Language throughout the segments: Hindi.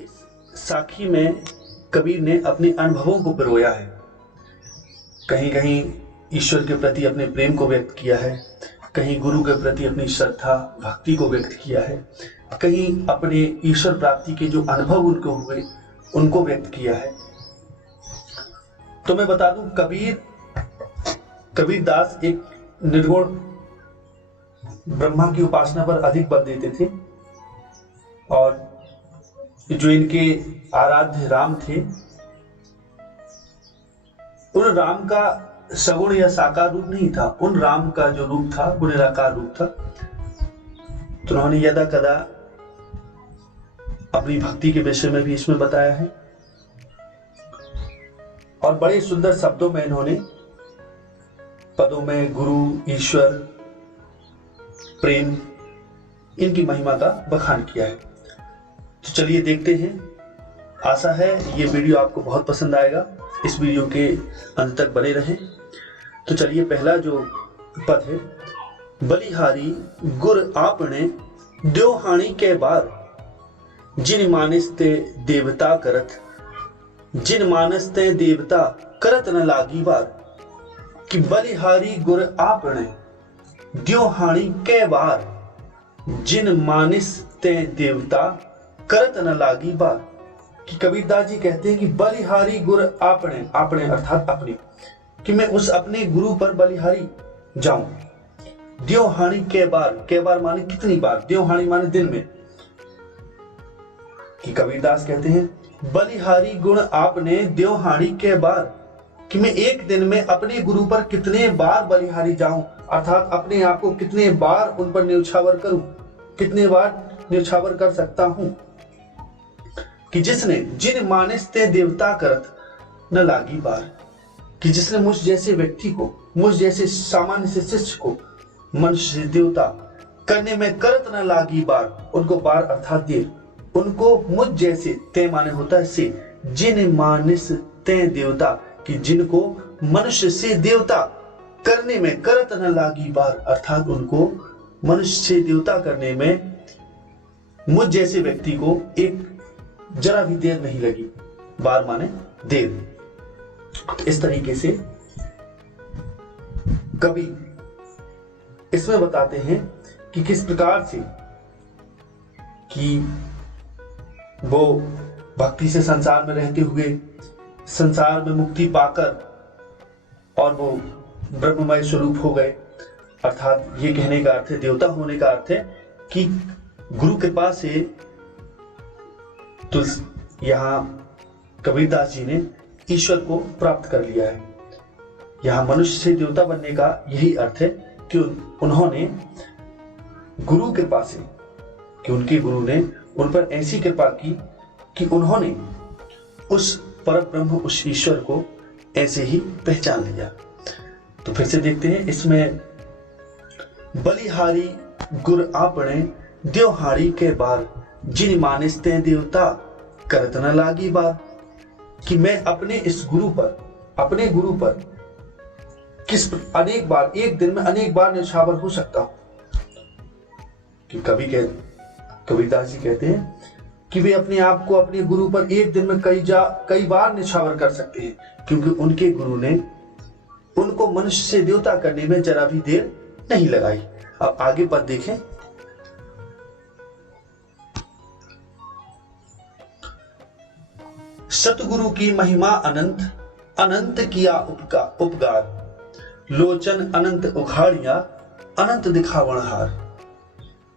इस साखी में कबीर ने अपने अनुभवों को पिरोया है। कहीं कहीं ईश्वर के प्रति अपने प्रेम को व्यक्त किया है, कहीं गुरु के प्रति अपनी श्रद्धा भक्ति को व्यक्त किया है, कहीं अपने ईश्वर प्राप्ति के जो अनुभव उनको हुए उनको व्यक्त किया है। तो मैं बता दूं, कबीरदास एक निर्गुण ब्रह्मा की उपासना पर अधिक बल देते थे और जो इनके आराध्य राम थे, उन राम का सगुण या साकार रूप नहीं था, उन राम का जो रूप था वो निराकार रूप था। तो उन्होंने यदा कदा अपनी भक्ति के विषय में भी इसमें बताया है और बड़े सुंदर शब्दों में इन्होंने पदों में गुरु, ईश्वर, प्रेम, इनकी महिमा का बखान किया है। तो चलिए देखते हैं। आशा है ये वीडियो आपको बहुत पसंद आएगा, इस वीडियो के अंत तक बने रहें। तो चलिए, पहला जो पद है, बलिहारी गुर आपने द्यो हानि के बार, जिन मानस ते देवता करत, जिन मानस ते देवता करत न लागी बार। कि बलिहारी गुर आपने द्यो हानि के बार, जिन मानस ते देवता करत न लागी बार। कि कबीरदास जी कहते हैं कि बलिहारी गुर आपने, आपने अर्थात अपने, कि मैं उस अपने गुरु पर बलिहारी जाऊं। द्यो हानि के बार माने कितनी बार, द्यो हानि माने दिन में। कि कबीरदास कहते हैं बलिहारी गुण आपने द्यो हानि के बार, कि मैं एक दिन में अपने गुरु पर कितने बार बलिहारी जाऊं, अर्थात अपने आप को कितने बार उन पर न्यौछावर करूं, कितने बार न्यौछावर कर सकता हूं। कि जिसने जिन मानस ते देवता करत न लागी बार, कि जिसने मुझ जैसे व्यक्ति को, मुझ जैसे सामान्य से शिष्य को मनुष्य से देवता करने में करत न लागी बार, उनको बार अर्थात देर, उनको मुझ जैसे, ते माने होता है से, जिन मानस ते देवता, कि जिनको मनुष्य से देवता करने में करत न लागी बार, अर्थात उनको मनुष्य से देवता करने में मुझ जैसे व्यक्ति को एक जरा भी देर नहीं लगी। बार माने देर। तो इस तरीके से कवि इसमें बताते हैं कि किस प्रकार से कि वो भक्ति से संसार में रहते हुए संसार में मुक्ति पाकर और वो ब्रह्ममय स्वरूप हो गए। अर्थात ये कहने का अर्थ है, देवता होने का अर्थ है कि गुरु कृपा से, तो यहां कबीरदास जी ने ईश्वर को प्राप्त कर लिया है। यहां मनुष्य से देवता बनने का यही अर्थ है कि उन्होंने गुरु कृपा से, कि उनके गुरु ने उन पर ऐसी कृपा की कि उन्होंने उस परम ब्रह्म, उस ईश्वर को ऐसे ही पहचान लिया। तो फिर से देखते हैं इसमें, बलिहारी गुर आपने द्यो हानि के बार, जिन मानस ते देवता करत न लागी बार। कि मैं अपने इस गुरु पर, अपने गुरु पर किस अनेक बार, एक दिन में अनेक बार न्यौछावर हो सकता हूं। कि कबीरदास जी कहते हैं कि वे अपने आप को अपने गुरु पर एक दिन में कई बार न्यौछावर कर सकते हैं, क्योंकि उनके गुरु ने उनको मनुष्य से देवता करने में जरा भी देर नहीं लगाई। अब आगे पद देखें। सतगुरु की महिमा अनंत, अनंत किया उपकार, लोचन अनंत उघाड़िया, अनंत दिखावनहार।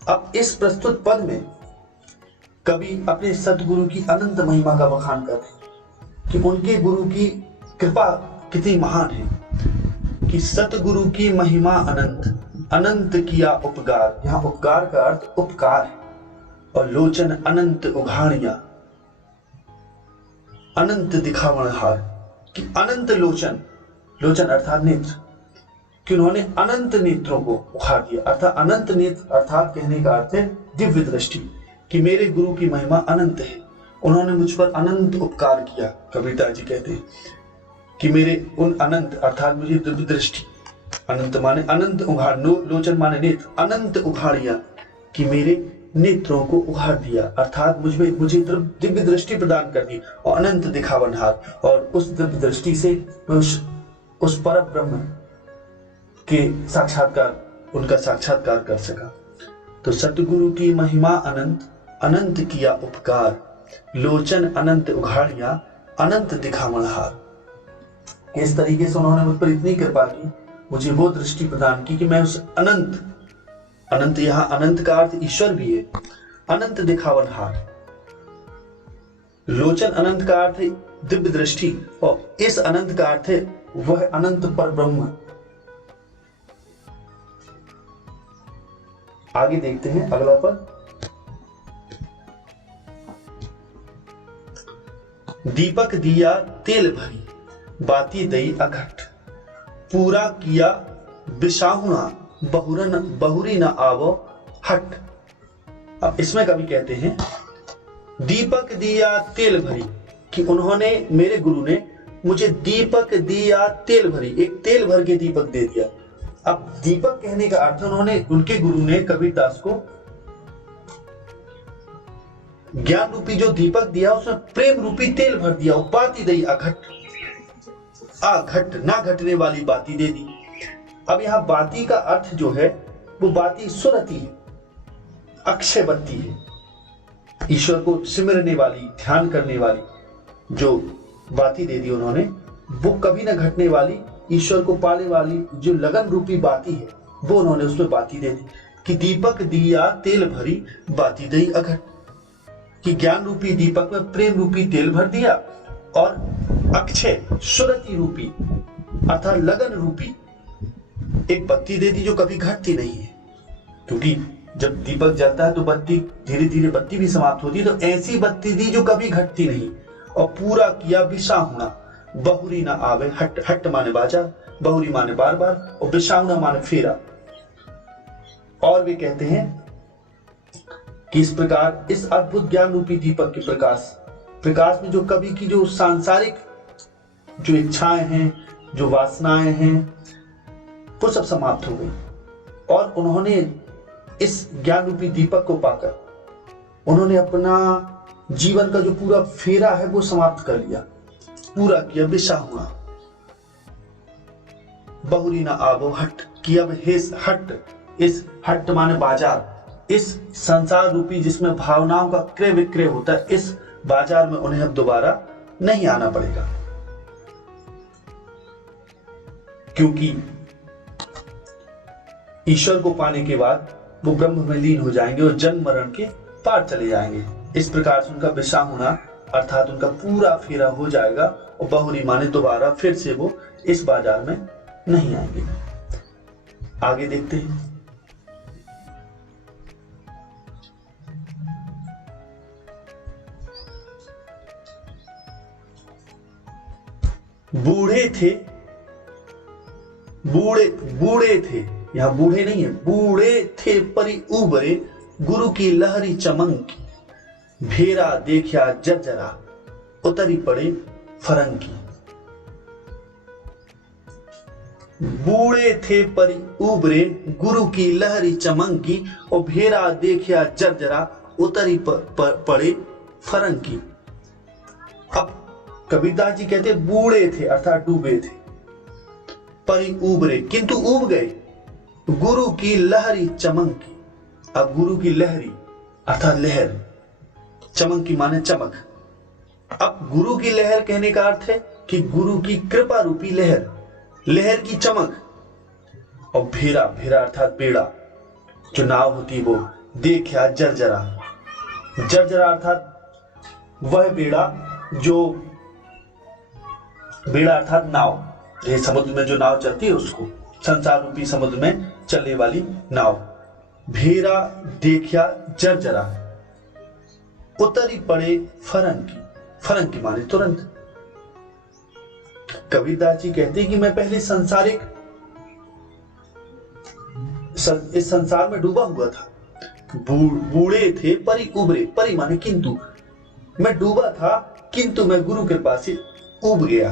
अब इस प्रस्तुत पद में कवि अपने सतगुरु की अनंत महिमा का बखान करते हैं कि उनके गुरु की कृपा कितनी महान है। कि सतगुरु की महिमा अनंत, अनंत किया उपकार, यहां उपकार का अर्थ उपकार है। और लोचन अनंत उघाड़िया, अनंत दिखावनहार, कि अनंत लोचन, लोचन अर्थात नेत्र, कि उन्होंने अनंत नेत्रों को उखाड़ दिया। अर्थात अनंत नेत्र अर्थात कहने का अर्थ है दिव्य दृष्टि। कि मेरे गुरु की महिमा अनंत है, उन्होंने मुझ पर अनंत उपकार किया। कबीरदास जी कहते हैं कि मेरे उन अनंत अर्थात मुझे दिव्य दृष्टि, अनंत माने अनंत उघाड़, लोचन माने नेत्र, अनंत उघाड़िया, कि मेरे नेत्रों को उघाड़ दिया, अर्थात मुझे दिव्य दृष्टि प्रदान कर दी और अनंत दिखावनहार, और उस दिव्य दृष्टि से मैं उस पर ब्रह्म के उनका साक्षात्कार कर सका। तो सतगुरु की महिमा अनंत, अनंत किया उपकार, लोचन अनंत उघाड़िया, अनंत दिखावनहार। इस तरीके से उन्होंने मुझ पर इतनी कृपा की, मुझे वो दृष्टि प्रदान की कि मैं उस अनंत, अनंत यहां अनंत का अर्थ ईश्वर भी है, अनंत दिखावनहार, लोचन अनंत का अर्थ है दिव्य दृष्टि, और इस अनंत का अर्थ है वह अनंत पर ब्रह्म। आगे देखते हैं अगला पद। दीपक दिया तेल भरी, बाती दई अघट, पूरा किया बिसाहुना, बहुरी न आवो हट। अब इसमें कवि कहते हैं दीपक दिया तेल भरी, कि उन्होंने, मेरे गुरु ने मुझे दीपक दिया तेल भरी, एक तेल भर के दीपक दे दिया। अब दीपक कहने का अर्थ उनके गुरु ने कबीरदास को ज्ञान रूपी जो दीपक दिया उसमें प्रेम रूपी तेल भर दिया, बाती दई अघट, अघट ना घटने वाली बाती दे दी। अब यहां बाती का अर्थ जो है वो बाती सुरती है, अक्षय बत्ती है, ईश्वर को सिमरने वाली, ध्यान करने वाली जो बाती दे दी उन्होंने, वो कभी न घटने वाली, ईश्वर को पाने वाली जो लगन रूपी बाती है वो उन्होंने उसमें बाती दे दी। कि दीपक दिया तेल भरी, बाती दई अघट, कि ज्ञान रूपी दीपक में प्रेम रूपी तेल भर दिया और अक्षय सुरति रूपी अर्थात लगन रूपी एक बत्ती दे दी जो कभी घटती नहीं है। क्योंकि जब दीपक जलता है तो बत्ती धीरे धीरे बत्ती भी समाप्त होती है, तो ऐसी बत्ती दी जो कभी घटती नहीं। और पूरा किया बिसाहुना, बहुरी ना आवे हट, हट माने बाजार, बहुरी माने बार बार, और बिसाहुना माने फेरा। और वे कहते हैं कि इस प्रकार इस अद्भुत ज्ञान रूपी दीपक के प्रकाश में जो कभी की जो सांसारिक जो इच्छाएं हैं, जो वासनाएं हैं, वो सब समाप्त हो गई, और उन्होंने इस ज्ञान रूपी दीपक को पाकर उन्होंने अपना जीवन का जो पूरा फेरा है वो समाप्त कर लिया, पूरा किया बिसाहुना, बहुरी ना आवो हट, कि अब हट, इस हट माने बाजार, इस संसार रूपी जिसमें भावनाओं का क्रय विक्रय होता है, इस बाजार में उन्हें अब दोबारा नहीं आना पड़ेगा। क्योंकि ईश्वर को पाने के बाद वो ब्रह्म में लीन हो जाएंगे और जन्म मरण के पार चले जाएंगे। इस प्रकार से उनका बिसाहुना अर्थात उनका पूरा फेरा हो जाएगा, और बहुरी माने दोबारा फिर से वो इस बाजार में नहीं आएंगे। आगे देखते हैं। बूढ़े थे, यहां बूढ़े नहीं है, बूढ़े थे परी उबरे, गुरु की लहरी चमंकी, भेरा देखा जर्जरा, उतरी पड़े फरंकी। बूढ़े थे परी उबरे, गुरु की लहरी चमंकी, और भेरा देखा जर्जरा, उतरी पड़े फरंकी। अब कबीरदास जी कहते बूढ़े थे अर्थात डूबे थे, परी उबरे किंतु उब गए, गुरु की लहरी चमंकी। अब गुरु की लहरी अर्थात लहर, चमंकी माने चमक। अब गुरु की लहर कहने का अर्थ है कि गुरु की कृपा रूपी लहर, लहर की चमक। और भेरा, भेरा अर्थात बेड़ा, जो नाव होती वो, देखा जर्जरा, जर्जरा अर्थात वह बेड़ा जो, बेड़ा अर्थात नाव, ये समुद्र में जो नाव चलती है उसको, संसार रूपी समुद्र में चलने वाली नाव। भेरा देखा जर्जरा, उतरी पड़े फरंकी, फरंकी माने तुरंत। कबीरदास जी कहते हैं कि मैं पहले सांसारिक इस संसार में डूबा हुआ था, बूढ़े थे परी उबरे, परी माने किंतु, मैं डूबा था किंतु मैं गुरु कृपा से उब गया,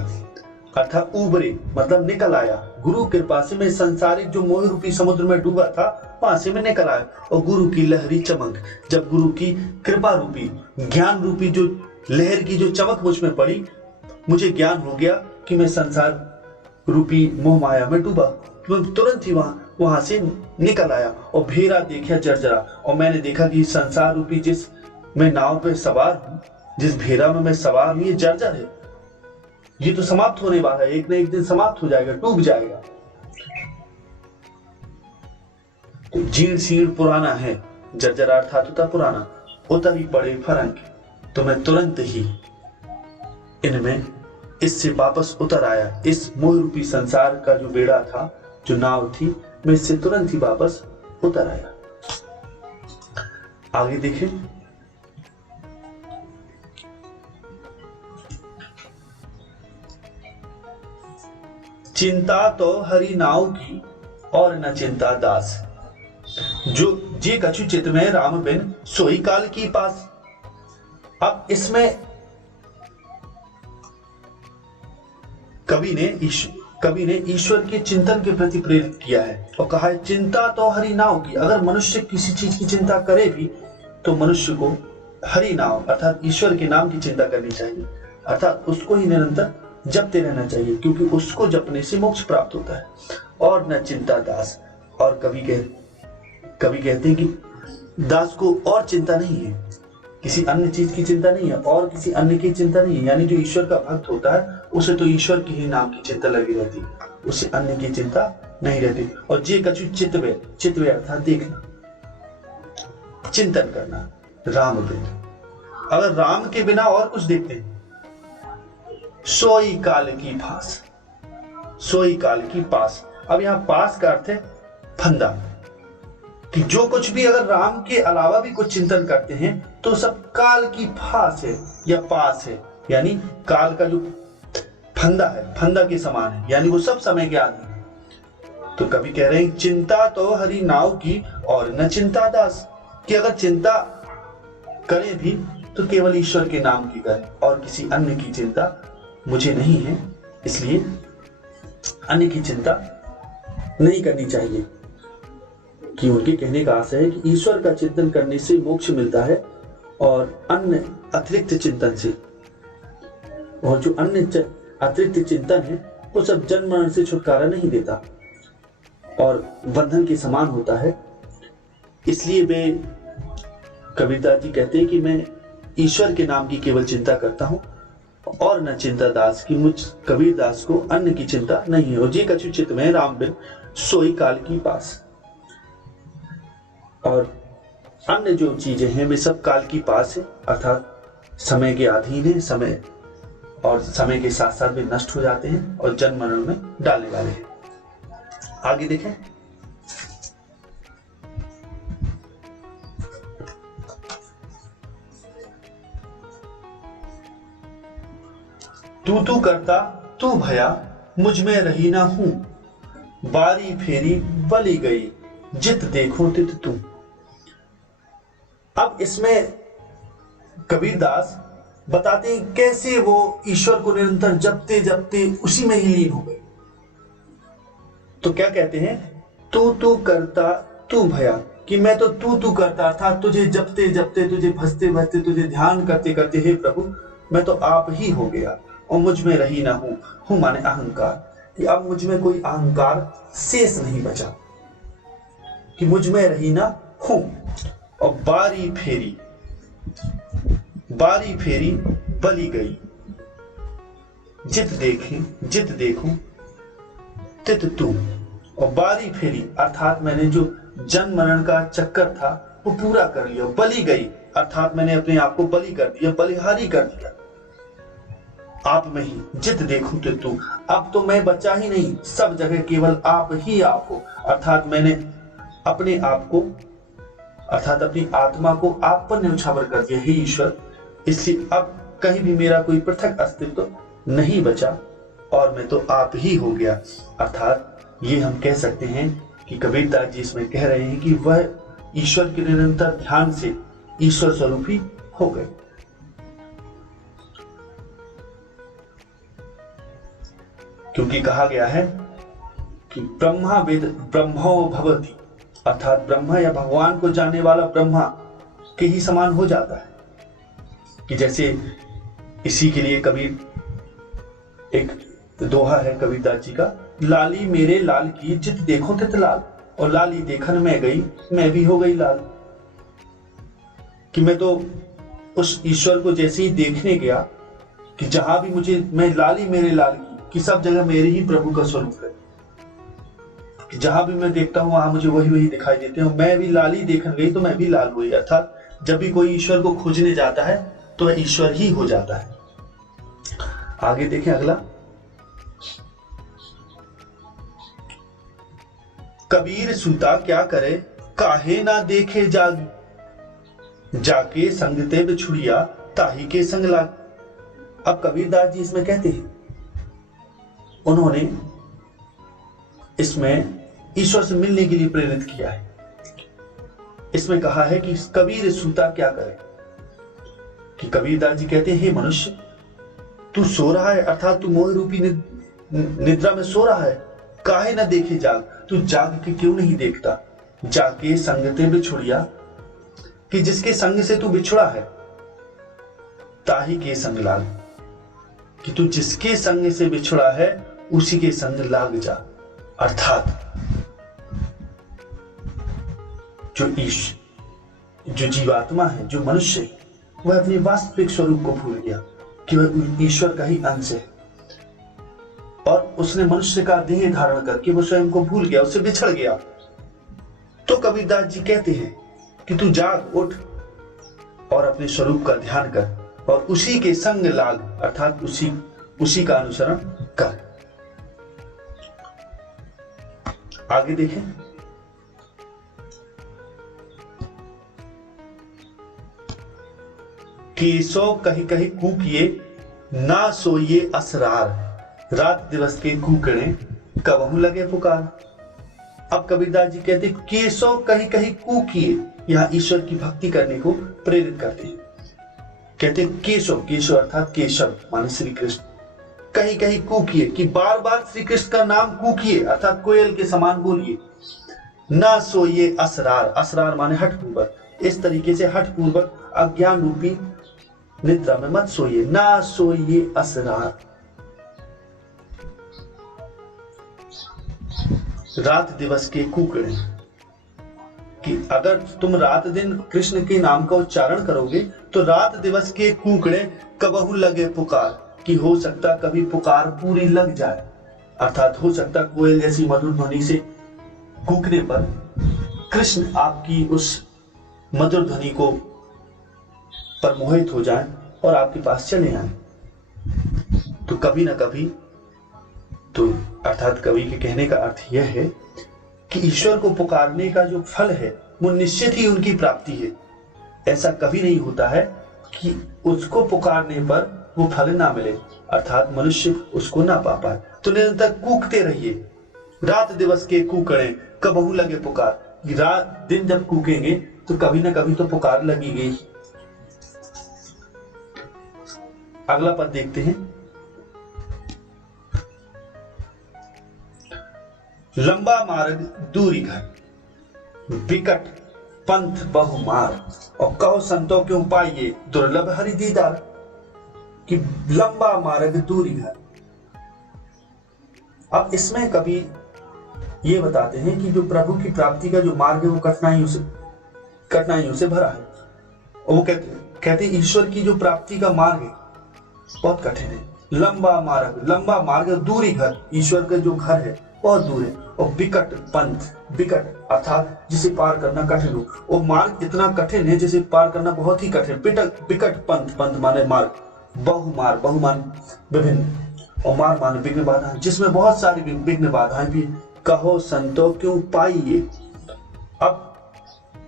अर्थात उबरे मतलब निकल आया। गुरु कृपा से मैं संसारिक जो मोह रूपी समुद्र में डूबा था वहां से मैं निकल आया। और गुरु की लहरी चमक, जब गुरु की कृपा रूपी ज्ञान रूपी जो लहर की जो चमक मुझ में पड़ी, मुझे ज्ञान हो गया कि मैं संसार रूपी मोह माया में डूबा। तो मैं तुरंत ही वहां से निकल आया और भेरा देखा जर्जरा। और मैंने देखा कि संसार रूपी जिस मैं नाव पे सवार हूं, जिस भेरा में मैं सवार हूं, ये जर्जर है, ये तो समाप्त होने वाला है, एक न एक दिन समाप्त हो जाएगा, डूब जाएगा। तो जीर्ण शीर्ण पुराना है, जर्जर अर्थात होता पुराना, उतर ही पड़े फरंग। तो मैं तुरंत ही इनमें इससे वापस उतर आया। इस मोह रूपी संसार का जो बेड़ा था, जो नाव थी, मैं इससे तुरंत ही वापस उतर आया। आगे देखें, चिंता तो हरि नाव की और न चिंता दास, जो जे कछु चित में राम बिन सोई काल की पास। अब इसमें कवि ने ईश्वर के चिंतन के प्रति प्रेरित किया है और कहा है चिंता तो हरि नाव की। अगर मनुष्य किसी चीज की चिंता करे भी तो मनुष्य को हरि नाम अर्थात ईश्वर के नाम की चिंता करनी चाहिए, अर्थात उसको ही निरंतर जपते रहना चाहिए, क्योंकि उसको जपने से मोक्ष प्राप्त होता है। और न चिंता दास, और कवि कहते हैं कि दास को और चिंता नहीं है, किसी अन्य चीज की चिंता नहीं है और किसी अन्य की चिंता नहीं है। यानी जो ईश्वर का भक्त होता है उसे तो ईश्वर के ही नाम की चिंता लगी रहती है, उसे अन्य की चिंता नहीं रहती। और जे कछु चित्तवे अर्थात देखना, चिंतन करना, राम बिन। अगर राम के बिना और कुछ देखते हैं, सोई काल की फास, सोई काल की पास। अब यहां पास का अर्थ है फंदा, कि जो कुछ भी अगर राम के अलावा भी कुछ चिंतन करते हैं तो सब काल की फास है या पास है, यानी काल का जो फंदा है, फंदा के समान है, यानी वो सब समय के आदमी है। तो कवि कह रहे हैं चिंता तो हरि नाव की और न चिंता दास, कि अगर चिंता करें भी तो केवल ईश्वर के नाम की करें और किसी अन्य की चिंता मुझे नहीं है, इसलिए अन्य की चिंता नहीं करनी चाहिए। कि उनके कहने का आशय है कि ईश्वर का चिंतन करने से मोक्ष मिलता है और अन्य अतिरिक्त चिंतन से, और जो अन्य अतिरिक्त चिंतन है वो सब जन्म मरण से छुटकारा नहीं देता और बंधन के समान होता है। इसलिए वे कबीरदास जी कहते हैं कि मैं ईश्वर के नाम की केवल चिंता करता हूं और न चिंता दास, की मुझ कबीरदास को अन्य की चिंता नहीं है। और जे कछु चित में राम बिन सोई काल की पास, और अन्य जो चीजें हैं वे सब काल की पास है, अर्थात समय के अधीन है, समय और समय के साथ साथ वे नष्ट हो जाते हैं और जन्म मरण में डालने वाले हैं। आगे देखें, तू करता तू भया मुझ में रही ना हूं, बारी फेरी बली गई जित देखूं तित तू। अब इसमें कबीरदास बताते हैं कैसे वो ईश्वर को निरंतर जपते जपते उसी में ही लीन हो गए। तो क्या कहते हैं, तू करता तू भया, कि मैं तो तू करता, अर्थात तुझे जपते जपते, तुझे भजते भजते, तुझे ध्यान करते करते, हे प्रभु मैं तो आप ही हो गया और मुझ में रही ना हूं माने अहंकार, कि अब मुझ में कोई अहंकार शेष नहीं बचा, कि मुझ में रही ना हूं। और बारी फेरी बली गई, जित देखूं तित तू। और बारी फेरी अर्थात मैंने जो जन्म मरण का चक्कर था वो पूरा कर लिया। बली गई अर्थात मैंने अपने आप को बलि कर दिया, बलिहारी कर दिया आप में ही। जित देखूं तित तू, अब तो मैं बचा ही नहीं, सब जगह केवल आप ही आप हो, अर्थात मैंने अपने आप को अर्थात अपनी आत्मा को आप पर न्यौछावर कर दिया, हे ईश्वर। इसलिए अब कहीं भी मेरा कोई पृथक अस्तित्व नहीं बचा और मैं तो आप ही हो गया। अर्थात ये हम कह सकते हैं कि कबीरदास जी इसमें कह रहे हैं कि वह ईश्वर के निरंतर ध्यान से ईश्वर स्वरूपी हो गए। क्योंकि कहा गया है कि ब्रह्मा वेद ब्रह्मो भवति, अर्थात ब्रह्मा या भगवान को जानने वाला ब्रह्मा के ही समान हो जाता है। कि जैसे इसी के लिए कबीर एक दोहा है कबीरदास जी का, लाली मेरे लाल की जित देखो तित लाल, और लाली देखन में गई मैं भी हो गई लाल। कि मैं तो उस ईश्वर को जैसे ही देखने गया कि जहां भी मुझे, मैं लाली मेरे लाल की, कि सब जगह मेरे ही प्रभु का स्वरूप है, कि जहां भी मैं देखता हूं वहां मुझे वही वही दिखाई देते हैं। मैं भी लाली देखन गई तो मैं भी लाल हुई। अर्थात जब भी कोई ईश्वर को खोजने जाता है तो वह ईश्वर ही हो जाता है। आगे देखें अगला, कबीर सूता क्या करे काहे ना देखे जागी, जाके संग ते बिछुड़िया ताही के संग लाग। अब कबीरदास जी इसमें कहते हैं, उन्होंने इसमें ईश्वर से मिलने के लिए प्रेरित किया है। इसमें कहा है कि कबीर सूता क्या करे, कि कबीरदास जी कहते हैं, हे मनुष्य तू सो रहा है, अर्थात तू मोह रूपी निद्रा में सो रहा है, काहे ना देखे जाग, तू जाग के क्यों नहीं देखता, जाके संग ते बिछुड़िया, कि जिसके संग से तू बिछुड़ा है ताही के संग लाग, कि तू जिसके संग से बिछुड़ा है उसी के संग लाग जा। अर्थात जो जीवात्मा है, जो मनुष्य है, वह अपने वास्तविक स्वरूप को भूल गया कि वह ईश्वर का ही अंश है, और उसने मनुष्य का देह धारण करके वो स्वयं को भूल गया, उससे बिछड़ गया। तो कबीरदास जी कहते हैं कि तू जाग उठ और अपने स्वरूप का ध्यान कर और उसी के संग लाग, अर्थात उसी का अनुसरण कर। आगे देखें, केसो कहीं कहीं कूकिए ना सोइए असरार, रात दिवस के कूकड़े कबहू लगे पुकार। अब कबीरदास जी कहते केसो कहीं कहीं कूकिए, यहां ईश्वर की भक्ति करने को प्रेरित करते हैं। कहते केशव, केशव अर्थात केशव माने श्री कृष्ण, कहीं कहीं कूकिए, कि बार बार श्री कृष्ण का नाम कूकिए, अर्थात कोयल के समान बोलिए। ना सोइए असरार, असरार माने हठपूर्वक, इस तरीके से हठपूर्वक अज्ञान रूपी निद्रा में मत सोइए, ना सोइए असरार। रात दिवस के कूकड़े, कि अगर तुम रात दिन कृष्ण के नाम का उच्चारण करोगे तो रात दिवस के कूकड़े कबहू लगे पुकार, कि हो सकता कभी पुकार पूरी लग जाए। अर्थात हो सकता कोयल जैसी मधुर ध्वनि से कूकने पर कृष्ण आपकी उस मधुर ध्वनि को पर मोहित हो जाए और आपके पास चले आए। तो कभी ना कभी, तो अर्थात कवि के कहने का अर्थ यह है कि ईश्वर को पुकारने का जो फल है वो निश्चित ही उनकी प्राप्ति है। ऐसा कभी नहीं होता है कि उसको पुकारने पर वो फल ना मिले, अर्थात मनुष्य उसको ना पा पाए। तो निरंतर कूकते रहिए, रात दिवस के कूकड़े कबहू लगे पुकार। रात दिन जब कूकेंगे तो कभी ना कभी तो पुकार लगी गई। अगला पद देखते हैं, लंबा मार्ग दूरी घर, विकट पंथ बहुमार, और कहो संतों क्यों पाइए दुर्लभ हरि दीदार। कि लंबा मार्ग दूरी घर। अब इसमें कभी ये बताते हैं कि जो प्रभु की प्राप्ति का जो मार्ग है वो कठिनाइयों से भरा है। वो कहते ईश्वर की जो प्राप्ति का मार्ग है बहुत कठिन है। लंबा मार्ग दूरी घर, ईश्वर का जो घर है बहुत दूर है। और विकट पंथ, विकट अर्थात जिसे पार करना कठिन हो, वो मार्ग इतना कठिन है जिसे पार करना बहुत ही कठिन। विकट पंथ, पंथ माने मार्ग, बहुमान विभिन्न, और मार माने विघ्न बाधाएं, जिसमें बहुत सारी विघ्न बाधाएं भी। कहो संतों क्यों पाइए। अब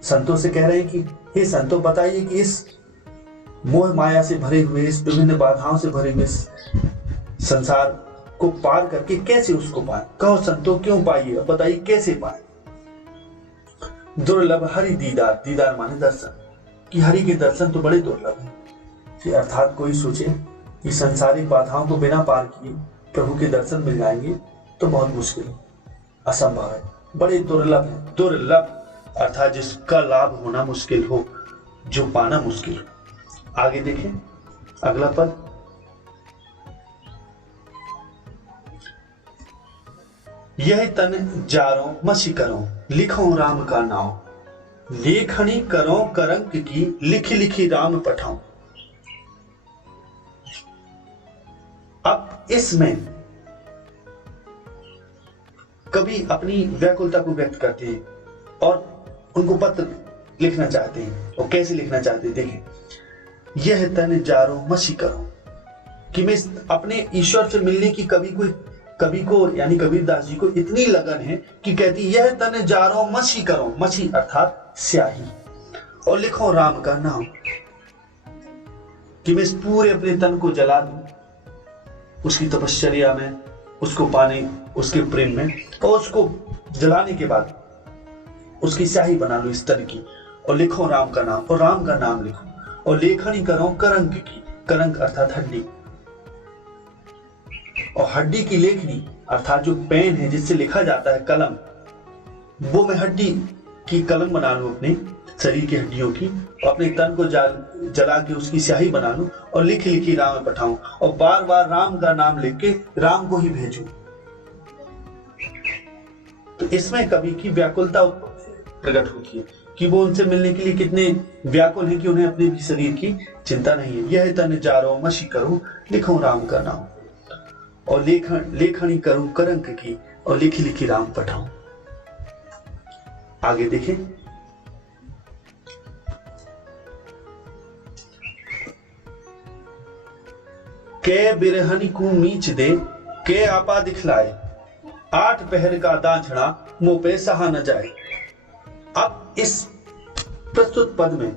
संतों से कह रहे हैं कि हे संतों बताइए कि इस मोह माया से भरे हुए, इस विभिन्न बाधाओं से भरे हुए संसार को पार करके कैसे उसको पाए। कहो संतों क्यों पाइए, बताइए कैसे पाए। दुर्लभ हरि दीदार, दीदार माने दर्शन, कि हरि के दर्शन तो बड़े दुर्लभ है। अर्थात कोई सोचे कि संसारिक बाधाओं को बिना पार किए प्रभु के दर्शन मिल जाएंगे तो बहुत मुश्किल है, असंभव है, बड़े दुर्लभ है। दुर्लभ अर्थात जिसका लाभ होना मुश्किल हो, जो पाना मुश्किल हो। आगे देखें अगला पद, यह तन जारो मसी करो लिखो राम का नाम, लेखनी करो करंक की लिखी लिखी राम पठाऊं। अब इसमें कवि अपनी व्याकुलता को व्यक्त करते हैं और उनको पत्र लिखना चाहते हैं। और कैसे लिखना चाहते हैं देखें, यह तन जारो मसी करो, कि मैं अपने ईश्वर से मिलने की कवि को यानी कबीरदास जी को इतनी लगन है कि कहती यह तन जारो मसी करो, मसी अर्थात स्याही, और लिखो राम का नाम, कि मैं इस पूरे अपने तन को जला दूं उसकी तपश्चर्या में, उसको पाने, उसके प्रेम में, और उसको जलाने के बाद उसकी स्याही बना लूं इस तन की, और लिखो राम का नाम, और राम का नाम लिखो, और लेखनी करो करंक की, करंक अर्थात हड्डी, और हड्डी की लेखनी अर्थात जो पेन है जिससे लिखा जाता है कलम, वो मैं हड्डी की कलम बना लूं अपने शरीर की हड्डियों की, और अपने तन को जला के उसकी स्याही बना लूं और लिखी लिखी राम में पठाऊं, और बार बार राम का नाम लिख के राम को ही भेजूं। तो इसमें कवि की व्याकुलता प्रकट होती है कि वो उनसे मिलने के लिए कितने व्याकुल हैं कि उन्हें अपने भी शरीर की चिंता नहीं है। यह तन जारो मसी करूं लिखूं राम का नाम, और लेखनी करूं करंक की, और लिखी लिखी राम पठाऊं। आगे देखें, के बिरहनी को मीच दे के आपा दिखलाए, 8 पहर का दांझड़ा मुंह पे सहा न जाए। अब इस प्रस्तुत पद में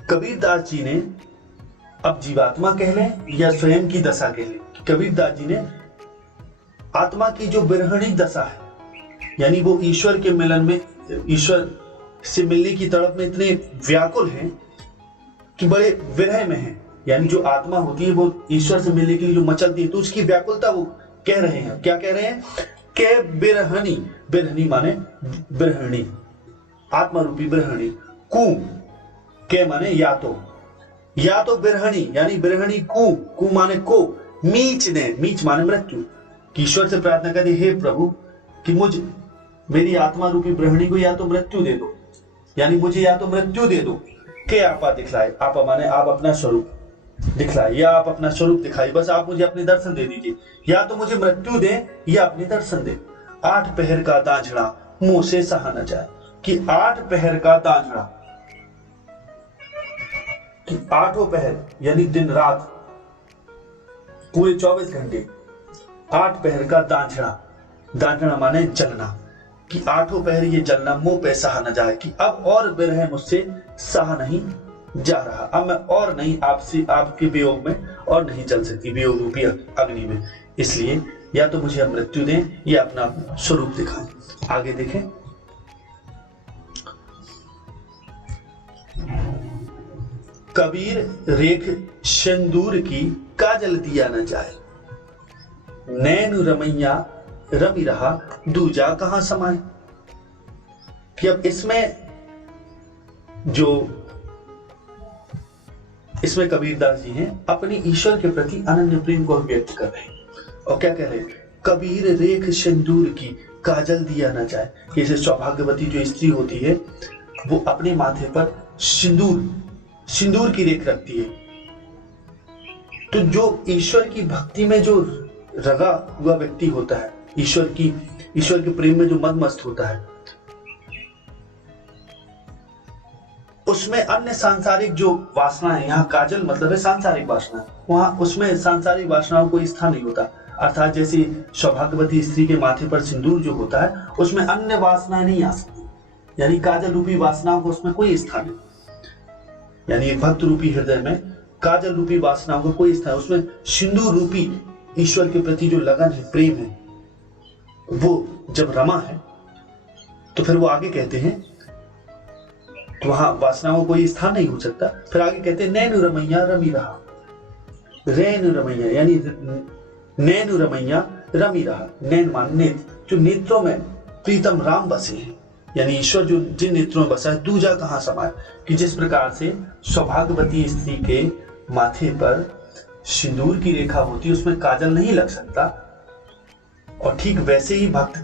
कबीरदास जी ने, अब जीवात्मा कह लें या स्वयं की दशा कह लें, कबीरदास जी ने आत्मा की जो बिरहणी दशा है, यानी वो ईश्वर के मिलन में, ईश्वर से मिलने की तड़प में इतने व्याकुल हैं कि बड़े विरह में हैं, यानी जो आत्मा होती है वो ईश्वर से मिलने के लिए जो मचलती है, तो उसकी व्याकुलता वो कह रहे हैं। क्या कह रहे हैं? के बिरहनी, बिरहनी माने बिरहणी, आत्मा रूपी बिरहणी, कु के माने या तो बिरहणी यानी बिरहणी कु माने को, मीच दे, मीच माने मृत्यु, ईश्वर से प्रार्थना करते हे प्रभु कि मेरी आत्मा रूपी बिरहणी को या तो मृत्यु दे दो, यानी मुझे या तो मृत्यु दे दो, के आपा दिखलाए, आपा माने आप अपना स्वरूप दिखलाए, या आप अपना स्वरूप दिखाई, बस आप मुझे अपने दर्शन दे दीजिए, या तो मुझे मृत्यु दे या अपने दर्शन दे। 8 पहर का दांझड़ा मुंह से सहा न जाए, कि 8 पहर का दांझड़ा, कि 8 पहर यानी दिन रात पूरे 24 घंटे, 8 पहर का दांझड़ा, दांझड़ा माने जलना, कि 8 पहर ये जलना मुंह पे सहा न जाए, कि अब और विरह मुझसे सहा नहीं जा रहा, अब मैं और नहीं आपसे, आपके वियोग में और नहीं चल सकती, वियोग रूपी अग्नि में, इसलिए या तो मुझे मृत्यु दें या अपना स्वरूप दिखाएं। आगे देखें, कबीर रेख सिंदूर की काजल दिया न जाए, नैन रमैया रमी रहा दूजा कहां समाए। कि अब इसमें कबीरदास जी हैं अपने ईश्वर के प्रति अनन्य प्रेम को व्यक्त कर रहे हैं, और क्या कह रहे हैं? कबीर रेख सिंदूर की काजल दिया न जाए, कि जैसे सौभाग्यवती जो स्त्री होती है वो अपने माथे पर सिंदूर की रेख रखती है, तो जो ईश्वर की भक्ति में जो रगा हुआ व्यक्ति होता है, ईश्वर के प्रेम में जो मदमस्त होता है, उसमें अन्य सांसारिक जो वासना है, यहाँ काजल मतलब है सांसारिक वासना, वहां उसमें सांसारिक वासनाओं को स्थान नहीं होता, अर्थात जैसे सौभाग्यवती स्त्री के माथे पर सिंदूर जो होता है उसमें अन्य वासना नहीं आ सकती, यानी काजल रूपी वासनाओं को उसमें कोई स्थान नहीं, यानी एक भक्त रूपी हृदय में काजल रूपी वासनाओं को कोई स्थान, उसमें सिंदूर रूपी ईश्वर के प्रति जो लगन है, प्रेम है, वो जब रमा है तो फिर वो आगे कहते हैं तो वहां वासनाओं को कोई स्थान नहीं हो सकता। फिर आगे कहते हैं नैन रमैया रमी रहा, रैन रमैया यानी नैन रमैया रमी रहा, नैन मान नेत्र, जो नेत्रों में प्रीतम राम बसे हैं, यानी ईश्वर जो जिन नेत्रों में बसा है दूजा कहाँ समाये। कि जिस प्रकार से सौभाग्यवती स्त्री के माथे पर सिंदूर की रेखा होती है, उसमें काजल नहीं लग सकता, और ठीक वैसे ही भक्त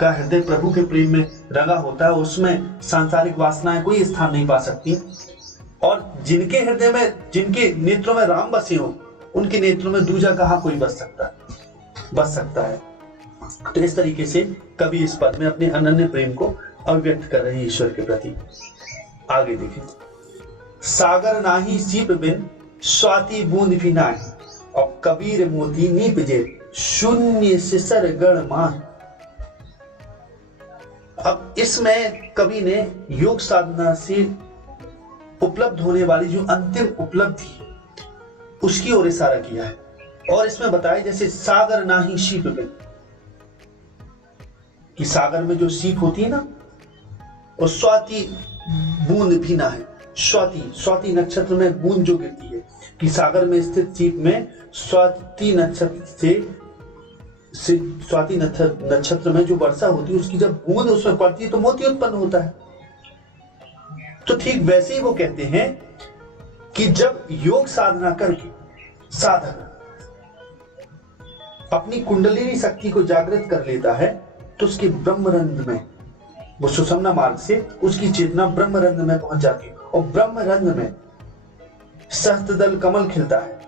का हृदय प्रभु के प्रेम में रंगा होता है, उसमें सांसारिक वासनाएं कोई स्थान नहीं पा सकती। और जिनके हृदय में, जिनके नेत्रों में राम बसे हो, उनके नेत्रों में दूजा कहाँ कोई बस सकता है। तो इस तरीके से कवि इस पद में अपने अनन्य प्रेम को अभिव्यक्त कर रहे हैं ईश्वर के प्रति। आगे देखें, सागर नाही सीप बिन स्वाति बूंद भी नाही, और कबीर मोती नीपजे शून्य सिसर गण मान। अब इसमें कवि ने योग साधना से उपलब्ध होने वाली जो अंतिम उपलब्धि उसकी ओर इशारा किया है, और इसमें बताया जैसे सागर नाही सीप बिन, कि सागर में जो सीप होती है ना, और स्वाति बूंद भी ना है। स्वाति नक्षत्र में बूंद जो गिरती है, कि सागर में स्थित सीप में स्वाति नक्षत्र में जो वर्षा होती है, उसकी जब बूंद उसमें पड़ती है तो मोती उत्पन्न होता है। तो ठीक वैसे ही वो कहते हैं कि जब योग साधना करके साधक अपनी कुंडलिनी शक्ति को जागृत कर लेता है, तो उसके ब्रह्मरंध्र में, वो सुषुम्ना मार्ग से उसकी चेतना ब्रह्मरंध्र में पहुंच जाती है, और ब्रह्मरंध्र में सहस्त्रदल कमल खिलता है।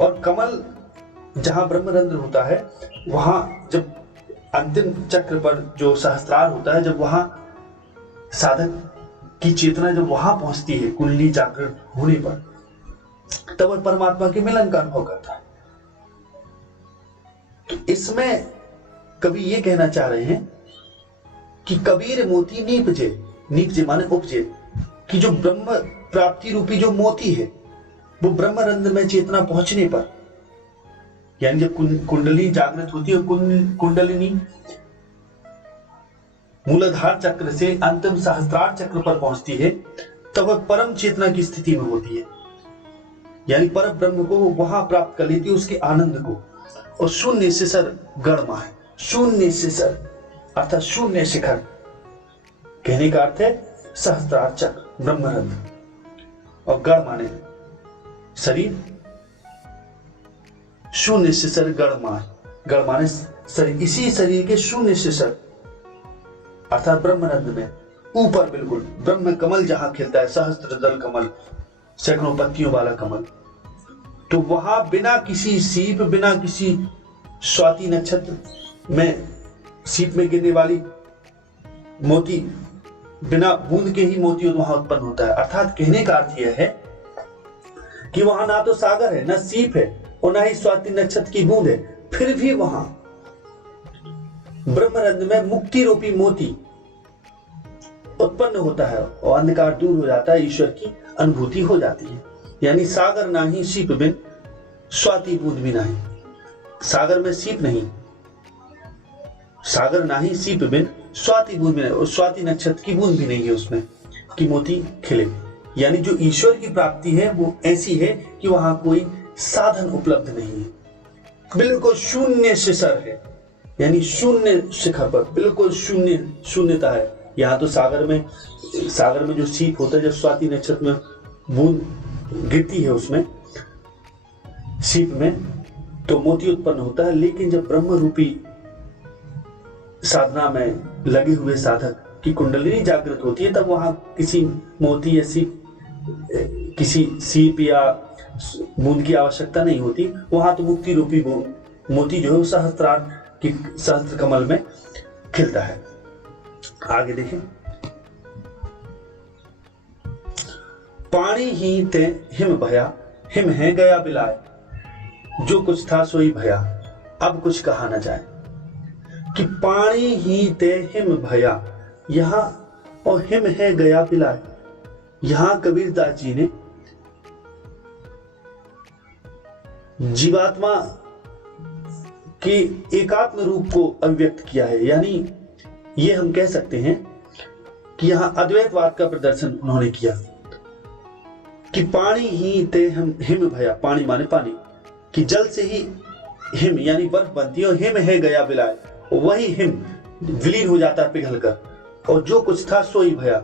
और कमल जहां ब्रह्मरंध्र होता है, वहां जब अंतिम चक्र पर जो सहस्त्रार होता है, जब वहां साधक की चेतना जब वहां पहुंचती है कुंडली जागृत होने पर, तब वह परमात्मा के मिलन का अनुभव करता है। तो इसमें कवि ये कहना चाह रहे हैं कि कबीर मोती नीपजे माने उपजे, कि जो ब्रह्म प्राप्ति रूपी जो मोती है, वो ब्रह्मरंध्र में चेतना पहुंचने पर, यानी जब कुंडली जागृत होती है, कुंडलिनी मूलाधार चक्र से अंतिम सहस्त्रार चक्र पर पहुंचती है, तब वह परम चेतना की स्थिति में होती है, यानी पर ब्रह्म को वहां प्राप्त कर लेती है, उसके आनंद को। और शून्य शिखर गणमा है, शून्य शिखर अर्थात शून्य शिखर, कहने का अर्थ है सहस्त्रार चक्र ब्रह्मरंध्र, और गण माने शरीर, शून्य शिखर गण माने शरीर, इसी शरीर के शून्य शिखर अर्थात ब्रह्मरंध्र में ऊपर बिल्कुल ब्रह्म कमल जहां खिलता है, सहस्त्रदल कमल, सैकड़ों पत्तियों वाला कमल, तो वहां बिना किसी सीप, बिना किसी स्वाति नक्षत्र में सीप में गिरने वाली मोती, बिना बूंद के ही मोती वहां उत्पन्न होता है। अर्थात कहने का अर्थ यह है कि वहां ना तो सागर है, ना सीप है, और ना ही स्वाति नक्षत्र की बूंद है, फिर भी वहां ब्रह्मरंध्र में मुक्ति रूपी मोती उत्पन्न होता है, और अंधकार दूर हो जाता है, ईश्वर की अनुभूति हो जाती है। यानी सागर नाही सीप बिन स्वाति बूंद भी नहीं, सागर में सीप नहीं, सागर नाही सीप बिन स्वाति बूंद भी नहीं, और स्वाति नक्षत्र की बूंद भी नहीं है उसमें कि मोती खिले। यानी जो ईश्वर की प्राप्ति है वो ऐसी है कि वहां कोई साधन उपलब्ध नहीं है, बिल्कुल शून्य शिखर है, यानी शून्य शिखर पर बिल्कुल शून्यता है। यहाँ तो सागर में जो सीप होता है, जब स्वाति नक्षत्र में बूंद गिरती है उसमें सीप में, तो मोती उत्पन्न होता है। लेकिन जब ब्रह्म रूपी साधना में लगे हुए साधक की कुंडलिनी जागृत होती है, तब वहां किसी मोती या किसी सीप या बूंद की आवश्यकता नहीं होती। वहां तो मुक्ति रूपी मोती जो है सहस्त्र कमल में खिलता है। आगे देखें, पानी ही ते हिम भया, हिम है गया बिलाए, जो कुछ था सोई भया, अब कुछ कहा न जाए। कि पानी ही ते हिम भया, यहां और हिम है गया बिलाए, यहां कबीरदास जी ने जीवात्मा के एकात्म रूप को अभिव्यक्त किया है। यानी ये हम कह सकते हैं कि यहां अद्वैतवाद का प्रदर्शन उन्होंने किया कि पानी ही ते हिम भया, पानी माने पानी, कि जल से ही हिम यानी बर्फ बनती है, और हिम है गया बिलाए, वही हिम विलीन हो जाता है पिघलकर, और जो कुछ था सो ही भया,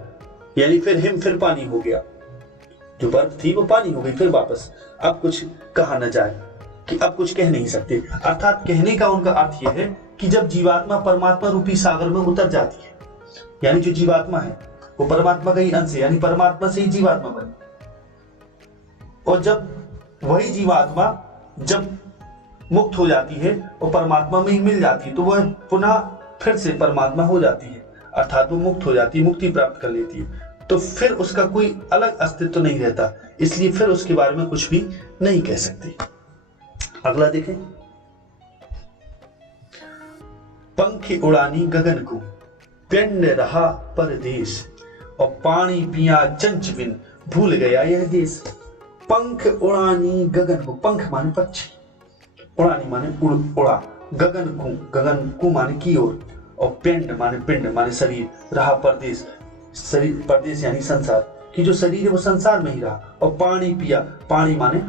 यानी फिर पानी हो गया। जो बर्फ थी वो पानी हो गई फिर वापस। अब कुछ कहा न जाए, कि अब कुछ कह नहीं सकते। अर्थात कहने का उनका अर्थ यह है कि जब जीवात्मा परमात्मा रूपी सागर में उतर जाती है, यानी जो जीवात्मा है वो परमात्मा का ही अंश है, यानी परमात्मा से ही जीवात्मा बनी, और जब वही जीवात्मा जब मुक्त हो जाती है और परमात्मा में ही मिल जाती है, तो वह पुनः फिर से परमात्मा हो जाती है, अर्थात वो मुक्त हो जाती है, मुक्ति प्राप्त कर लेती है। तो फिर उसका कोई अलग अस्तित्व नहीं रहता, इसलिए फिर उसके बारे में कुछ भी नहीं कह सकते। अगला देखें, पंख उड़ानी गगन को, पिंड रहा परदेश, और पानी पिया चंच बिन, भूल गया यह देश। पंख उड़ानी गगन को, पंख माने पक्षी, उड़ानी माने उड़ा, गगन को माने की ओर, और पिंड माने शरीर, रहा परदेश, शरीर परदेश यानी संसार, कि जो शरीर है वो संसार में ही रहा। और पानी पिया, पानी माने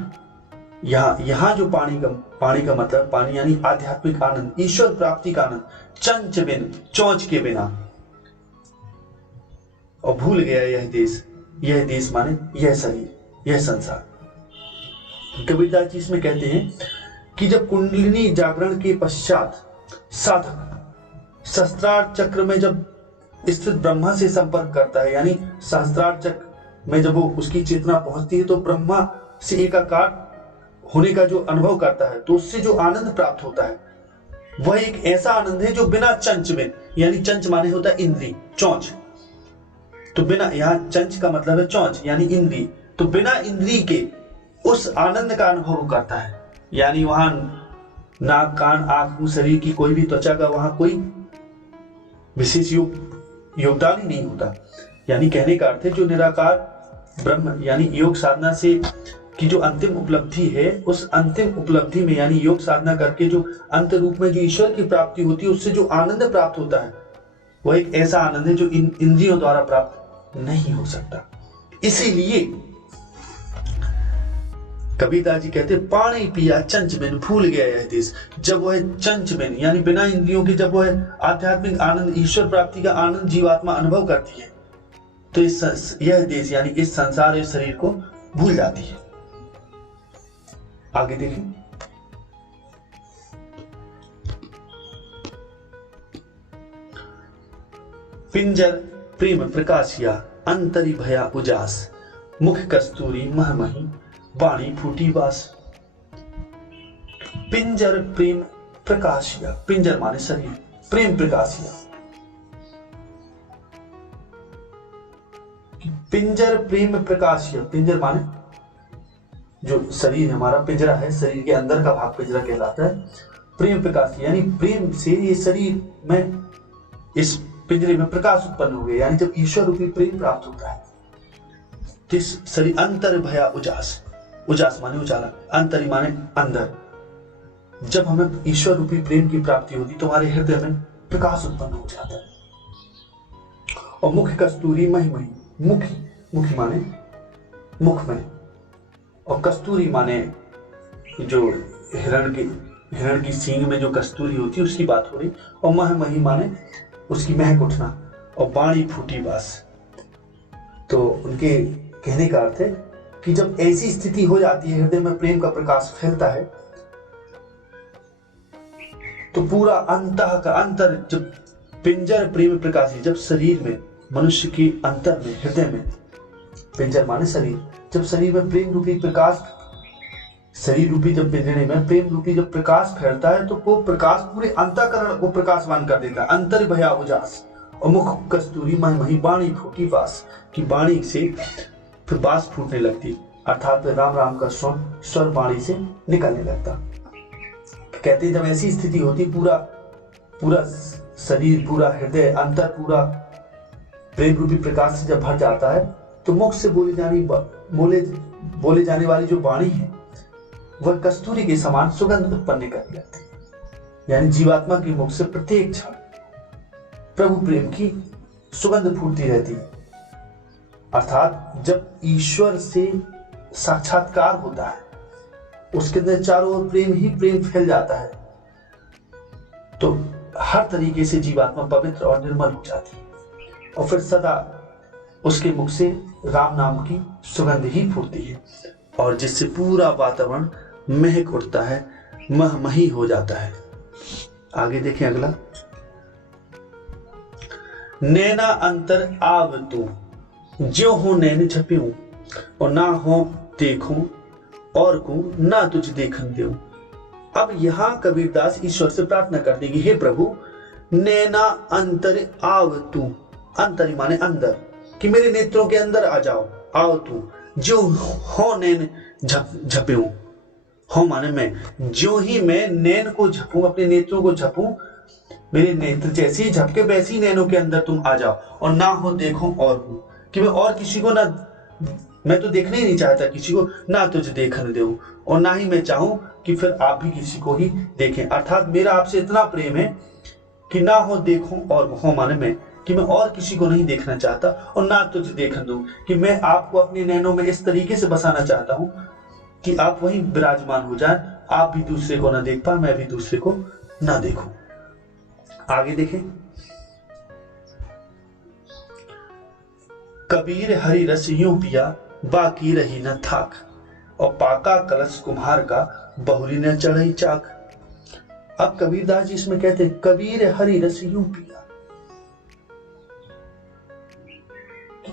यहाँ जो पानी का मतलब पानी यानी आध्यात्मिक आनंद, ईश्वर प्राप्ति का आनंद, चंच बिन, चौंच के बिना, और भूल गया यह देश माने यह शरीर, यह संसार। कबीरदास जी इसमें कहते हैं कि जब कुंडलिनी जागरण के पश्चात साधक सहस्त्रार चक्र में जब स्थित ब्रह्मा से संपर्क करता है, यानी सहस्त्रार चक्र में जब वो उसकी चेतना पहुंचती है, तो ब्रह्मा से एकाकार होने का जो अनुभव करता है, तो उससे जो आनंद प्राप्त होता है वह एक ऐसा आनंद है जो बिना चंच में, यानी चंच माने होता है इंद्री, चौंच, तो बिना, यहाँ चंच का मतलब है चौंच यानी इंद्री, तो बिना इंद्री के उस आनंद का अनुभव करता है। यानी वहां नाक, कान, आंख, मुंह, शरीर की कोई भी त्वचा का वहां कोई विशेष योगदान ही नहीं होता। यानी कहने का अर्थ है जो निराकार ब्रह्म यानी योग साधना से की जो अंतिम उपलब्धि है, उस अंतिम उपलब्धि में यानी योग साधना करके जो अंत रूप में जो ईश्वर की प्राप्ति होती है, उससे जो आनंद प्राप्त होता है वह एक ऐसा आनंद है जो इंद्रियों द्वारा प्राप्त नहीं हो सकता। इसीलिए कबीरदास जी कहते पानी पिया चंच बिन, भूल गया यह देश। जब वह चंच बिन यानी बिना इंद्रियों के जब वह आध्यात्मिक आनंद, ईश्वर प्राप्ति का आनंद जीवात्मा अनुभव करती है, तो यह देश यानी इस संसार, इस शरीर को भूल जाती है। आगे देखिए, पिंजर प्रेम प्रकाशिया, अंतरी भया उजास, मुख कस्तूरी महमही, वाणी फूटी बास। पिंजर प्रेम प्रकाशिया, पिंजर माने शरीर, प्रेम प्रकाशिया, पिंजर प्रेम प्रकाशिया, पिंजर माने जो शरीर हमारा पिंजरा है, शरीर के अंदर का भाग पिंजरा कहलाता है। प्रेम प्रकाश यानी प्रेम से ये शरीर में, इस पिंजरे में प्रकाश उत्पन्न हो गया, यानी जब ईश्वर रूपी प्रेम प्राप्त होता है तो इस शरीर अंतर भया उजास, उजास माने उजाला, अंतरी माने अंदर, जब हमें ईश्वर रूपी प्रेम की प्राप्ति होती तो हमारे हृदय में प्रकाश उत्पन्न हो जाता है। और मुख कस्तूरी महिमही, मुखी माने मुख में, और कस्तूरी माने जो हिरण की सींग में जो कस्तूरी होती है उसकी बात हो रही, और महमही माने उसकी महक उठना, और वाणी फूटी बास। तो उनके कहने का अर्थ है कि जब ऐसी स्थिति हो जाती है, हृदय में प्रेम का प्रकाश फैलता है, तो पूरा अंतः का अंतर, जब पिंजर प्रेम प्रकाशी, जब शरीर में, मनुष्य के अंतर में, हृदय में, पिंजर माने शरीर, जब शरीर में प्रेम रूपी प्रकाश, शरीर रूपी जब पिंजरे में प्रेम रूपी जब प्रकाश फैलता है, तो वो प्रकाश पूरे अंतःकरण को प्रकाशवान कर देता है। अंतर भया उजास, और मुख कस्तूरी महमही, वाणी फूटी बास, की वाणी से फिर बास फूटने लगती, अर्थात राम राम का स्वर वाणी से निकलने लगता। कहते हैं जब ऐसी स्थिति होती, पूरा शरीर, पूरा हृदय, अंतर पूरा प्रेम रूपी प्रकाश से जब भर जाता है, तो मुख से बोले जाने वाली जो वाणी है वह कस्तूरी के समान सुगंध उत्पन्न कर लेती है। यानी जीवात्मा के मुख से प्रत्येक क्षण प्रभु प्रेम की सुगंध फूटती रहती है। अर्थात जब ईश्वर से साक्षात्कार होता है, उसके अंदर चारों ओर प्रेम ही प्रेम फैल जाता है, तो हर तरीके से जीवात्मा पवित्र और निर्मल हो जाती है और फिर सदा उसके मुख से राम नाम की सुगंध ही फूटती है और जिससे पूरा वातावरण महक उठता है, महमही हो जाता है। आगे देखें अगला, नैना अंतर आव तू ज्यो हो नैन झप्यूं और ना हो देखूं और को ना तुझ देखन देऊं। अब यहां कबीरदास ईश्वर से प्रार्थना करते कि हे प्रभु, नैना अंतर आव तू, अंतर माने अंदर, कि मेरे नेत्रों के अंदर आ जाओ, आओ तू, जो हो नैन झप्यूं, हो माने मैं, जो ही मैं नैन को झपूं, अपने नेत्रों को झपूं, मेरे नेत्र जैसे ही झपके वैसी नैनों के अंदर तुम आ जाओ और ना हो देखो और हूं, कि मैं और किसी को ना, मैं तो देखना ही नहीं चाहता किसी को, ना तुझे देखने दूं और ना ही मैं चाहूं कि फिर आप भी किसी को ही देखें। अर्थात मेरा आपसे इतना प्रेम है कि ना हो देखो और हो माने मैं, कि मैं और किसी को नहीं देखना चाहता और ना तुझे देखने दूं, कि मैं आपको अपने नैनों में इस तरीके से बसाना चाहता हूं कि आप वहीं विराजमान हो जाएं, आप भी दूसरे को ना देख पाए, मैं भी दूसरे को ना देखूं। आगे देखें, कबीर हरि रस यूं पिया बाकी रही न थाक और पाका कलश कुम्हार का बहुरी न चढ़ई चाक। अब कबीरदास जी इसमें कहते हैं कबीर हरि रस यूं पिया,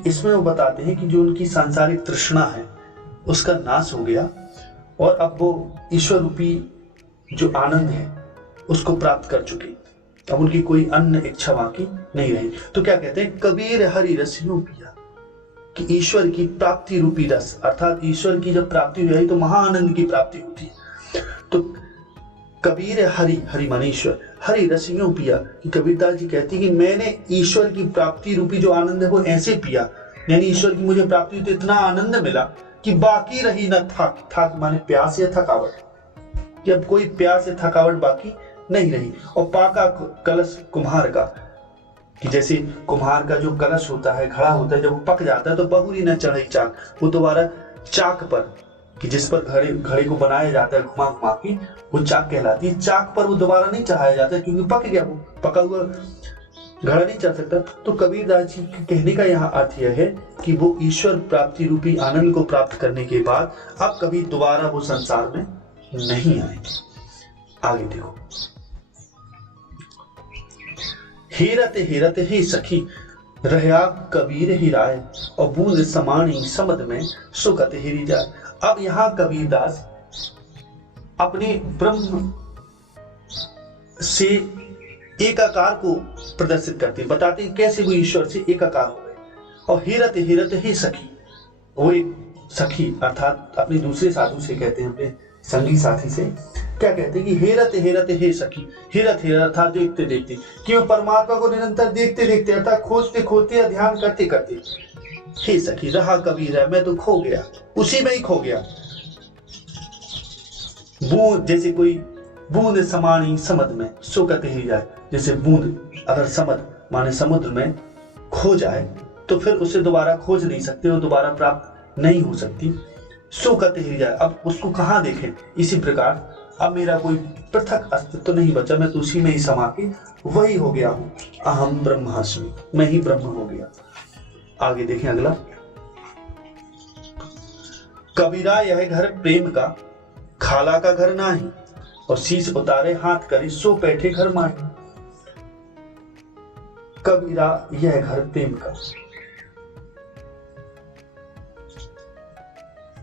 इसमें वो बताते हैं कि जो उनकी सांसारिक तृष्णा है उसका नाश हो गया और अब वो ईश्वर रूपी जो आनंद है उसको प्राप्त कर चुके, अब उनकी कोई अन्य इच्छा बाकी नहीं रही। तो क्या कहते हैं, कबीर हरि रस यूं पिया, कि ईश्वर की प्राप्ति रूपी रस, अर्थात ईश्वर की जब प्राप्ति हो जाए तो महाआनंद की प्राप्ति होती है। तो कबीर हरि, हरि माने ईश्वर, हरि रस यूं पिया, कि कबीरदास जी कहती कि मैंने ईश्वर की प्राप्ति रूपी जो आनंद है वो ऐसे पिया, यानी ईश्वर की मुझे प्राप्ति हुई तो इतना आनंद मिला कि बाकी रही न थाक, थाक माने प्यास या थकावट, कि अब कोई प्यास या थकावट बाकी नहीं रही। और पाका कलश कुम्हार का, कि जैसे कुम्हार का जो कलश होता है, घड़ा होता है, जब वो पक जाता है तो बहुरी न चढ़ई चाक, वो दोबारा चाक पर, कि जिस पर घड़े को बनाया जाता है घुमा घुमा के, वो चाक कहलाती है, चाक पर वो दोबारा नहीं चढ़ाया जाता है क्योंकि पक गया, वो पका हुआ घड़ा नहीं चढ़ सकता। तो कबीरदास जी के कहने का यहाँ अर्थ यह है कि वो ईश्वर प्राप्ति रूपी आनंद को प्राप्त करने के बाद अब कभी दोबारा वो संसार में नहीं आएंगे। आगे देखो, हेरत हेरत हे सखी रहया कबीर हिराय और बूंद समानी समद में सुगत हेरी जाए। अब यहां कबीरदास अपने ब्रह्म से एकाकार को प्रदर्शित करते, बताते कैसे वो ईश्वर से एकाकार हो गए। और हेरत हेरत हे सखी, वो एक सखी अर्थात अपने दूसरे साधु से कहते हैं, अपने संगी साथी से क्या कहते हैं कि हेरत हेरत हे सखी, हेरत हेरत अर्थात देखते देखते, कि वो परमात्मा को निरंतर देखते देखते अर्थात खोजते खोजते या ध्यान करते करते, हे सखी रहा कबीर है, मैं तो खो गया, उसी में ही खो गया। बूंद, जैसे कोई बूंद समानी समद में सुकत ही जाए, जैसे बूंद अगर समद माने समुद्र में खो जाए तो फिर उसे दोबारा खोज नहीं सकते, वो दोबारा प्राप्त नहीं हो सकती, सुकत ही जाए। अब उसको कहाँ देखें, इसी प्रकार अब मेरा कोई पृथक अस्तित्व तो नहीं बचा, मैं तो उसी में ही समा के वही हो गया हूं, अहम ब्रह्मास्मि, मैं ही ब्रह्म हो गया। आगे देखें अगला, कबीरा यह घर प्रेम का खाला का घर नाही और शीश उतारे हाथ करी सो बैठे घर माही। कबीरा यह घर प्रेम का,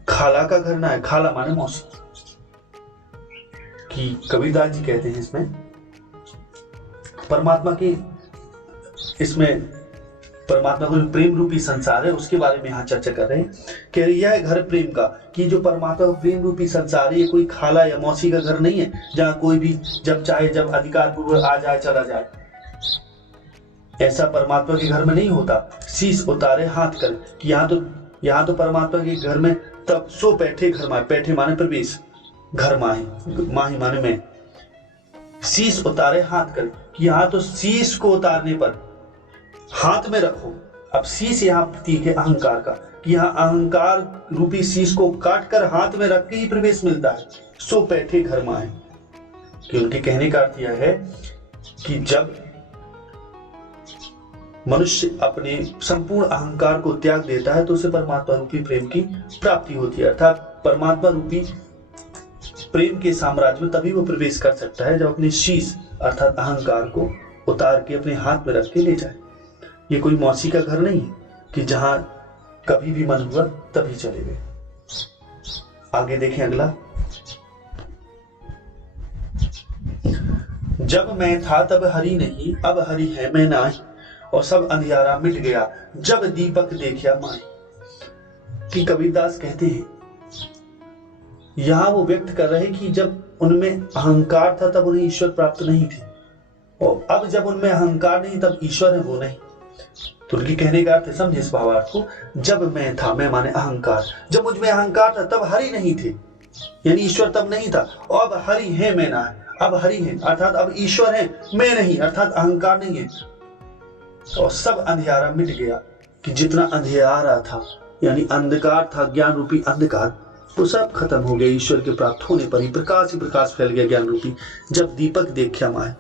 खाला का घर ना है, खाला माने मौसी, कि कबीरदास जी कहते हैं इसमें परमात्मा की, इसमें परमात्मा को जो प्रेम रूपी संसार है उसके बारे में यहाँ चर्चा कर रहे हैं। कह रही है घर प्रेम का, कि जो परमात्मा का प्रेम रूपी संसार है ये कोई खाला या मौसी का घर नहीं है जहाँ कोई भी जब चाहे जब अधिकार पूर्वक आ जाए चला जाए, ऐसा परमात्मा के घर में नहीं होता। शीश उतारे हाथ कर, कि यहाँ तो परमात्मा के घर में तब सो बैठे घर माही, बैठे माने प्रवेश, घर माही, माही माने में, शीश उतारे हाथ कर, कि यहाँ तो शीश को उतारने पर हाथ में रखो। अब शीश यहाँ प्रतीक है अहंकार का, कि यहाँ अहंकार रूपी शीश को काट कर हाथ में रख के ही प्रवेश मिलता है। सो बैठे घर माही, कि उनके कहने का अर्थ यह है कि जब मनुष्य अपने संपूर्ण अहंकार को त्याग देता है तो उसे परमात्मा रूपी प्रेम की प्राप्ति होती है। अर्थात परमात्मा रूपी प्रेम के साम्राज्य में तभी वो प्रवेश कर सकता है जब अपने शीश अर्थात अहंकार को उतार के अपने हाथ में रख के ले जाए। ये कोई मौसी का घर नहीं है कि जहां कभी भी मन हुआ तभी चले गए। आगे देखें अगला। जब मैं था तब हरि नहीं, अब हरि है मैं नाही, और सब अंधियारा मिट गया जब दीपक देखा माई। कि कबीरदास कहते हैं, यहां वो व्यक्त कर रहे कि जब उनमें अहंकार था तब उन्हें ईश्वर प्राप्त नहीं थे, और अब जब उनमें अहंकार नहीं तब ईश्वर है वो नहीं। तो उनकी कहने का अर्थ समझे इस भावार्थ को, जब मैं था, मैं माने अहंकार, जब मुझ में अहंकार था तब हरि नहीं थे, यानी ईश्वर तब नहीं था। और अब हरि है मैं ना है, अब हरि है अर्थात अब ईश्वर है मैं नहीं, अर्थात अहंकार नहीं है। और सब अंधियारा मिट गया, कि जितना अंधियारा था यानी अंधकार था, ज्ञान रूपी अंधकार, वो सब खत्म हो गया। ईश्वर के प्राप्त होने पर ही प्रकाश फैल गया ज्ञान रूपी। जब दीपक देखा माए,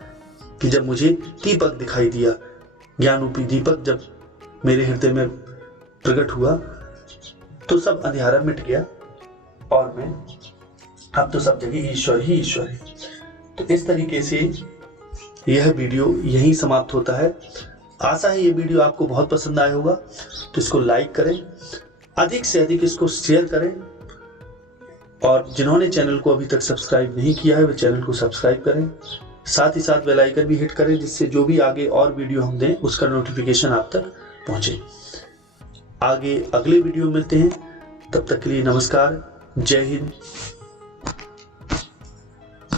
कि जब मुझे दीपक दिखाई दिया, ज्ञान रूपी दीपक जब मेरे हृदय में प्रकट हुआ तो सब अंधियारा मिट गया और मैं अब तो सब जगह ईश्वर ही ईश्वर है। तो इस तरीके से यह वीडियो यहीं समाप्त होता है। आशा है ये वीडियो आपको बहुत पसंद आया होगा, तो इसको लाइक करें, अधिक से अधिक इसको शेयर करें, और जिन्होंने चैनल को अभी तक सब्सक्राइब नहीं किया है वे चैनल को सब्सक्राइब करें। साथ ही साथ बेल आइकन भी हिट करें, जिससे जो भी आगे और वीडियो हम दें उसका नोटिफिकेशन आप तक पहुंचे। आगे अगले वीडियो मिलते हैं, तब तक के लिए नमस्कार, जय हिंद।